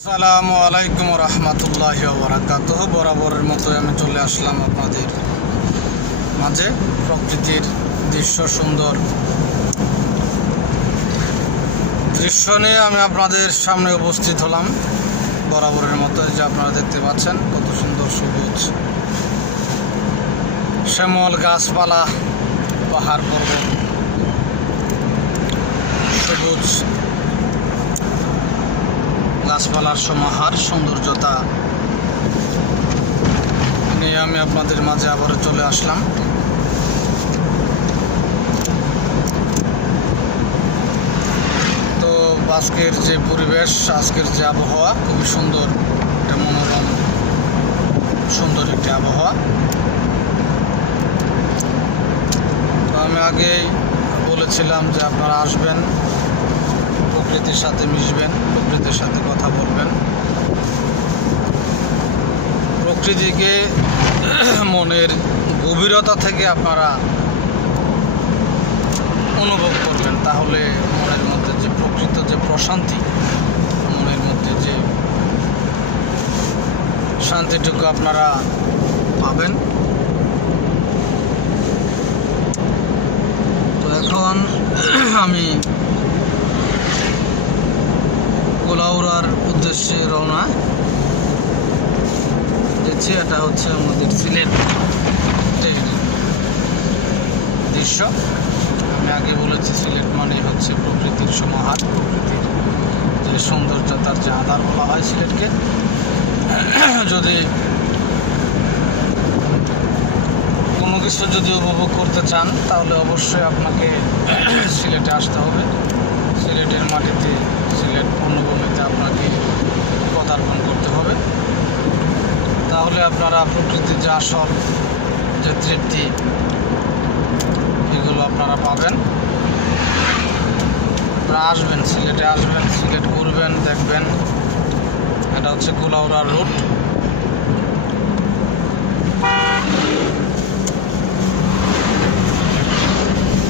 আসসালামু আলাইকুম রহমতুল্লাহি ওয়া বারাকাতুহু। বরাবরের মতো আমি চলে আসলাম আপনাদের মাঝে প্রকৃতির সুন্দর দৃশ্য নিয়ে আমি আপনাদের সামনে উপস্থিত হলাম। বরাবরের মতো যে আপনারা দেখতে পাচ্ছেন কত সুন্দর সবুজ শ্যামল গাছপালা, পাহাড় পর্বত, সবুজ গাছপালার সমাহার, সৌন্দর্যতা নিয়ে আমি আপনাদের মাঝে আবারও চলে আসলাম। তো আজকের যে পরিবেশ, আজকের যে আবহাওয়া খুবই সুন্দর, একটা মনোরম সুন্দর একটি আবহাওয়া। তো আমি আগেই বলেছিলাম যে আপনারা আসবেন, প্রকৃতির সাথে মিশবেন, প্রকৃতির সাথে কথা বলবেন, প্রকৃতিকে মনের গভীরতা থেকে আপনারা অনুভব করবেন। তাহলে মনের মধ্যে যে প্রকৃত যে প্রশান্তি, মনের মধ্যে যে শান্তিটুকু আপনারা পাবেন। তো এখন আমি কুলাউড়ার উদ্দেশ্যে রওনা দিচ্ছি। এটা হচ্ছে আমাদের সিলেট দৃশ্য। আমি আগে বলেছি সিলেট মানে হচ্ছে প্রকৃতির সমাহার, প্রকৃতির যে সৌন্দর্যতার যে আধার বলা হয় সিলেটকে। যদি কোনো কিছু যদি উপভোগ করতে চান তাহলে অবশ্যই আপনাকে সিলেটে আসতে হবে। সিলেটের মাটিতে, সিলেট বনভূমিতে আপনাকে পদার্পণ করতে হবে। তাহলে আপনারা প্রকৃতির যে আসল যে তৃপ্তি, এগুলো আপনারা পাবেন। আপনারা আসবেন, সিলেটে আসবেন, সিলেট ঘুরবেন, দেখবেন। এটা হচ্ছে কুলাউড়ার রুট।